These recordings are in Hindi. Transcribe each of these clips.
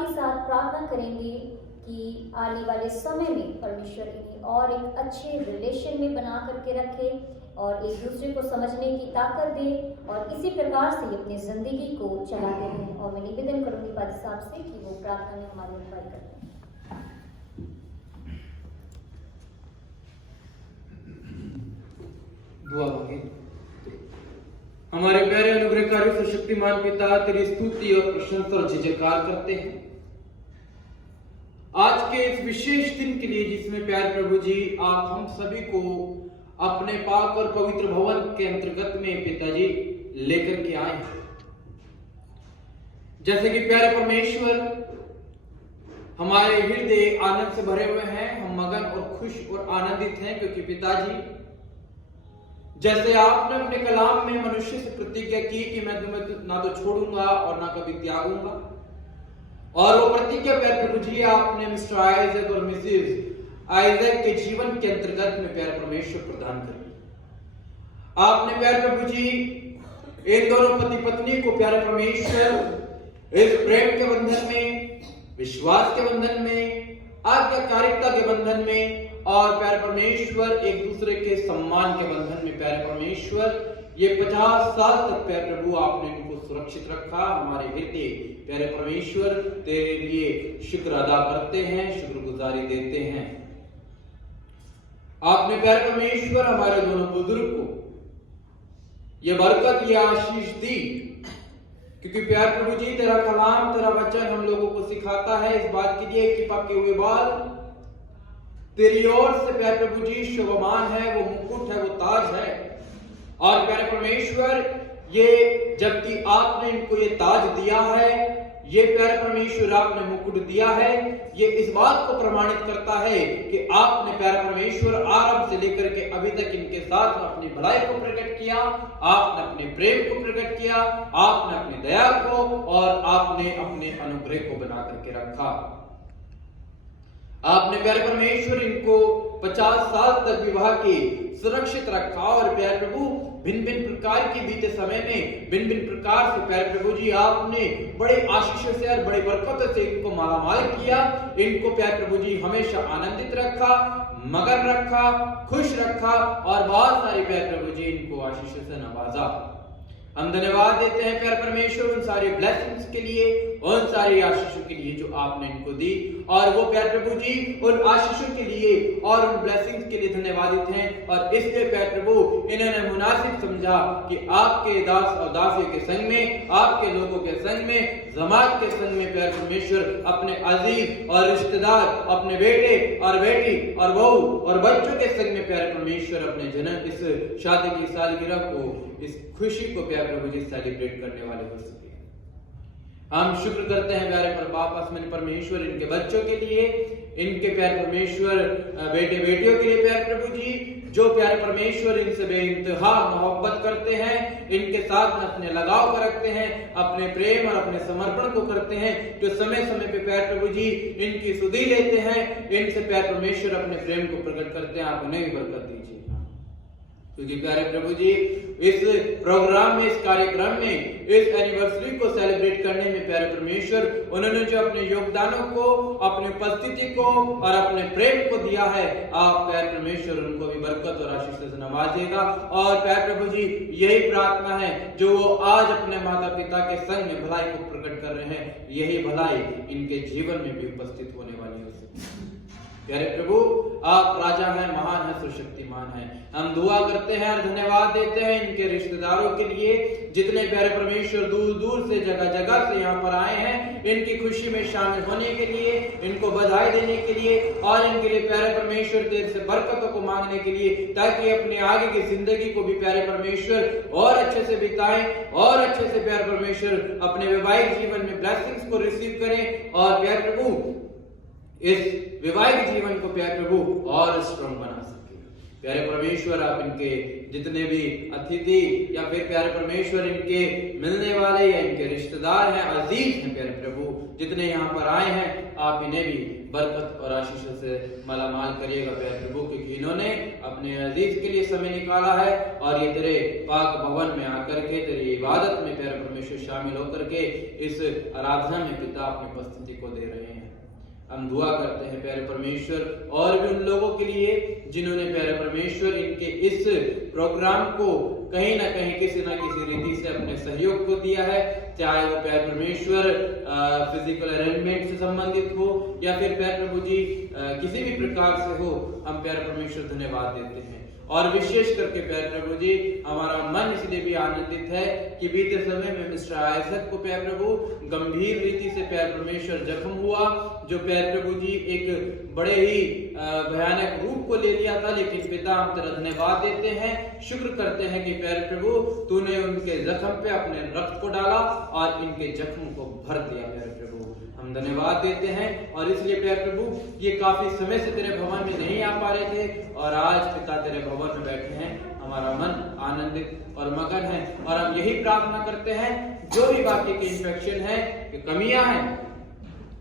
साथ ही साथ प्रार्थना करेंगे कि आने वाले समय में परमेश्वर इन्हें और एक अच्छे रिलेशन में बना करके रखे और एक दूसरे को समझने की ताकत दे और इसी प्रकार से अपनी ज़िंदगी को चलाते रहें। और मैं निवेदन करूँगी पादी साहब से कि वो प्रार्थना में हमारी अगुवाई करें। दुआ मांगे। हमारे प्यारे अनुग्रहकारी सशक्तिमान पिता तेरी स्तुति और प्रशंसा और जयकार करते हैं आज के इस विशेष दिन के लिए जिसमें प्यारे प्रभु जी आप हम सभी को अपने पाक और पवित्र भवन के अंतर्गत में पिताजी लेकर के आए हैं। जैसे कि प्यारे परमेश्वर हमारे हृदय आनंद से भरे हुए हैं, हम मगन और खुश और आनंदित हैं क्योंकि पिताजी जैसे आपने अपने कलाम में मनुष्य से प्रतिज्ञा की कि मैं तुम्हें ना तो छोड़ूंगा और ना कभी त्यागूंगा, और वो प्रतिज्ञा प्यारे प्रभु जी आपने मिस्टर आइजैक और मिसेस आइजैक के जीवन के अंतर्गत में प्यारे परमेश्वर प्रदान करी। आपने प्यारे प्रभु जी इन दोनों पति पत्नी को प्यारे परमेश्वर इस प्रेम के बंधन में, विश्वास के बंधन में, आज्ञाकारिता के बंधन में और प्यारे परमेश्वर एक दूसरे के सम्मान के बंधन में प्यारे परमेश्वर ये 50 साल तक प्यारे प्रभु आपने इनको सुरक्षित रखा। हमारे हृदय प्यारे परमेश्वर तेरे लिए शुक्र अदा करते हैं, शुक्रगुजारी देते हैं। आपने प्यारे परमेश्वर हमारे दोनों बुजुर्ग को ये बरकत, ये आशीष दी क्योंकि प्यारे प्रभु जी तेरा कलाम, तेरा वचन हम लोगों को सिखाता है इस बात के लिए कि पके हुए बाल तेरी ओर से प्यारे प्रभु जी शोभामान है, वो मुकुट है, वो ताज है। और प्यारे परमेश्वर ये जबकि आपने इनको ये ताज दिया है, ये प्यारे परमेश्वर आपने मुकुट दिया है, ये इस बात को प्रमाणित करता है कि आपने प्यारे परमेश्वर आरंभ से लेकर के अभी तक इनके साथ अपनी भलाई को प्रकट किया, आपने अपने प्रेम को प्रकट किया, आपने अपनी दया को और आपने अपने अनुग्रह को बना करके रखा। आपने प्यारे परमेश्वर इनको 50 साल तक विवाह के सुरक्षित रखा और प्यारे प्रभु भिन्न भिन्न प्रकार के बीते समय में भिन्न भिन्न प्रकार से प्यारे प्रभु जी आपने बड़े आशीषों से और बड़ी बरकतों से इनको मालामाल किया। इनको प्यारे प्रभु जी हमेशा आनंदित रखा, मगन रखा, खुश रखा और बहुत सारे प्यारे प्रभु जी इनको आशीषों से नवाजा। हम धन्यवाद देते हैं प्यारे परमेश्वर उन सारी ब्लेसिंग्स के लिए, उन सारी आशीषों के लिए जो आपने इनको दी, और वो प्यारे प्रभु जी उन आशीषों के लिए और उन ब्लेसिंग्स के लिए धन्यवादित हैं। और इसलिए प्यारे प्रभु इन्होंने मुनासिब समझा कि आपके दास और दासियों के संग में, आपके लोगों के संग में, जमात के संग में प्यारे परमेश्वर अपने अजीज और रिश्तेदार, अपने बेटे और बेटी और बहू और बच्चों के संग में प्यारे परमेश्वर अपने जन्म इस शादी की सालगिरह को, इस खुशी को प्यारे प्रभु जी सेलिब्रेट करने वाले हो सके। हम शुक्र करते हैं प्यारे पर बाप परमेश्वर इनके बच्चों के लिए, इनके प्यारे परमेश्वर बेटे बेटियों के लिए प्यारे प्रभु जी जो प्यारे परमेश्वर इनसे बेइंतहा मोहब्बत करते हैं, इनके साथ में अपने लगाव को रखते हैं, अपने प्रेम और अपने समर्पण को करते हैं, जो समय समय पे प्यारे प्रभु जी इनकी सुधि लेते हैं, इनसे प्यारे परमेश्वर अपने प्रेम को प्रकट करते हैं। आप उन्हें भी बरकत दीजिए क्योंकि प्यारे प्रभु जी इस प्रोग्राम में, इस कार्यक्रम में, इस एनिवर्सरी को सेलिब्रेट करने में प्यारे परमेश्वर उन्होंने जो अपने योगदानों को, अपनी उपस्थिति को और अपने प्रेम को दिया है, आप प्यारे परमेश्वर उनको भी बरकत और आशीष से नवाजिएगा। और प्यारे प्रभु जी यही प्रार्थना है जो वो आज अपने माता पिता के संग में भलाई को प्रकट कर रहे हैं, यही भलाई इनके जीवन में भी उपस्थित होने वाली हो सकती है। प्यारे प्रभु आप राजा हैं, महान है, सुशक्तिमान है। हम दुआ करते हैं और धन्यवाद देते हैं इनके रिश्तेदारों के लिए, जितने प्यारे परमेश्वर दूर दूर से जगह जगह से यहाँ पर आए हैं, इनकी खुशी में शामिल होने के लिए, इनको बधाई देने के लिए और इनके लिए प्यारे परमेश्वर तेरे से बरकतों को मांगने के लिए, ताकि अपने आगे की जिंदगी को भी प्यारे परमेश्वर और अच्छे से बिताएं और अच्छे से प्यारे परमेश्वर अपने वैवाहिक जीवन में ब्लेसिंग्स को रिसीव करें और प्यारे प्रभु इस वैवाहिक जीवन को प्यारे प्रभु और स्ट्रॉन्ग बना सके। प्यारे परमेश्वर, आप इनके जितने भी अतिथि या फिर प्यारे परमेश्वर इनके मिलने वाले या इनके रिश्तेदार हैं, अजीज हैं, प्यारे प्रभु जितने यहाँ पर आए हैं, आप इन्हें भी बरकत और आशीषों से मालामाल करिएगा प्यारे प्रभु, क्योंकि इन्होंने अपने अजीज के लिए समय निकाला है और ये तेरे पाक भवन में आकर के तेरी इबादत में प्यारे परमेश्वर शामिल होकर के इस आराधना में पिता अपनी उपस्थिति को दे रहे हैं। हम दुआ करते हैं प्यारे परमेश्वर और भी उन लोगों के लिए जिन्होंने प्यारे परमेश्वर इनके इस प्रोग्राम को कहीं ना कहीं किसी ना किसी रीति से अपने सहयोग को दिया है, चाहे वो प्यारे परमेश्वर फिजिकल अरेंजमेंट से संबंधित हो या फिर प्यारे प्रभु जी किसी भी प्रकार से हो। हम प्यारे परमेश्वर धन्यवाद देते हैं और विशेष करके प्यारे प्रभु जी हमारा मन इसलिए भी आनंदित है कि बीते समय में मिस्टर आइजक को प्यारे प्रभु गंभीर रीति से प्यारे परमेश्वर जख्म हुआ, जो प्यारे प्रभु जी एक बड़े ही भयानक रूप को ले लिया था, लेकिन पिता हम तेरा धन्यवाद देते हैं, शुक्र करते हैं कि प्यारे प्रभु तूने उनके जख्म पे अपने रक्त को डाला और इनके जख्म को भर दिया। प्यारे प्रभु हम धन्यवाद देते हैं और इसलिए प्यारे प्रभु ये काफी समय से तेरे भवन में नहीं आ पा रहे थे और आज पिता तेरे भवन में बैठे हैं, हमारा मन आनंदित और मगन है और हम यही प्रार्थना करते हैं जो भी बाकी के इन्फेक्शन है, कमियां हैं,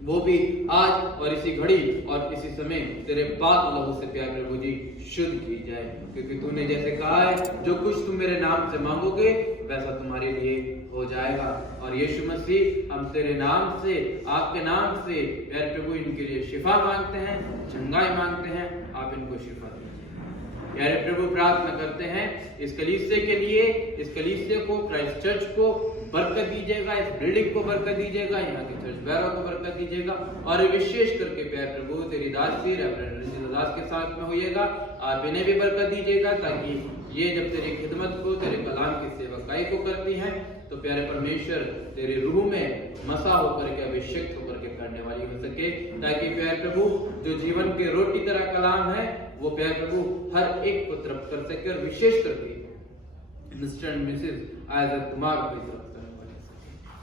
वो भी आज और इसी घड़ी और इसी समय तेरे पाक लहू से प्यारे प्रभु जी शुद्ध की जाए, क्योंकि तूने जैसे कहा है जो कुछ तुम मेरे नाम से मांगोगे वैसा तुम्हारे लिए हो जाएगा। और यीशु मसीह हम तेरे नाम से, आपके नाम से प्यारे प्रभु इनके लिए शिफा मांगते हैं, चंगाई मांगते हैं, आप इनको शिफा दीजिए। प्यारे प्रभु प्रार्थना करते हैं इस कलीसिया के लिए, इस कलीसिया को, क्राइस्ट चर्च को बरकत दीजिएगा, इस बिल्डिंग को बरकत दीजिएगा, यहाँ के चर्च बैरों को बरकत दीजिएगा और विशेष करके प्यारे प्रभु तेरी दासी दास के साथ में होइएगा, आप इन्हें भी बरकत दीजिएगा ताकि ये जब तेरी खिदमत को, तेरे कलाम की सेवकाई को करती हैं तो प्यारे परमेश्वर तेरे रूह में मसा होकर के, अभिषेक होकर के करने वाली हो सके, ताकि प्यारे प्रभु जो जीवन के रोटी तरह कलाम है वो प्यारे प्रभु हर एक को तृप्त कर सके और विशेष करके mister and Mrs Isaac Kumar को तृप्त करने वाले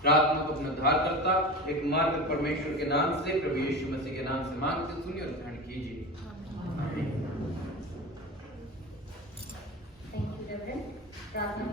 प्रार्थना को अपना उद्धार करता एक मार्ग परमेश्वर के नाम से, प्रभु यीशु मसीह के नाम से मांगते सुनिए और ग्रहण कीजिए। Thank you reverend. प्रार्थना